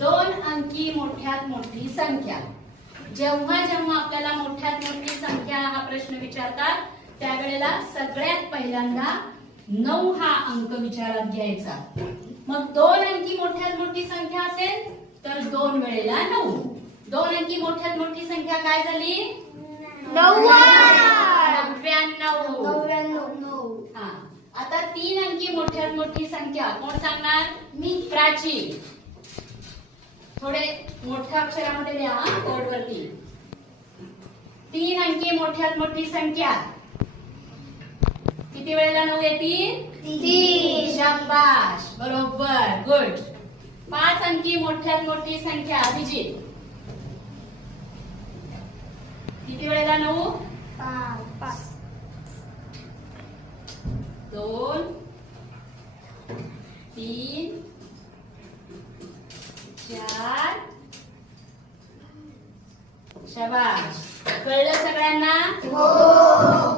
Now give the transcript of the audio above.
दोन अंकी मोठ्यात मोठी संख्या. जेव्हा जेव्हा आपल्याला मोठ्यात मोठी संख्या हा प्रश्न विचारतात त्यावेळेला सगळ्यात पहिल्यांदा 9 हा अंक विचारात घ्यायचा. मग दोन अंकी मोठ्यात मोठी संख्या असेल तर 2 वेळेला 9. दोन अंकी मोठ्यात मोठी संख्या काय झाली? 99. हा. आता 3 अंकी मोठ्यात मोठी संख्या कोण सांगणार? मी. प्राची. थोडे मोठ्या अक्षरामध्ये लिहा बोर्ड वरती. 3 अंकी मोठ्यात मोठी संख्या किती वेळेला 9 येतील? 3. शाबाश, बरोबर, गुड. 5 अंकी मोठ्यात मोठी संख्या अभिजित किती वेळेला 9? 5. 2 3 4. शाबाश, कळलं सगळ्यांना? हो.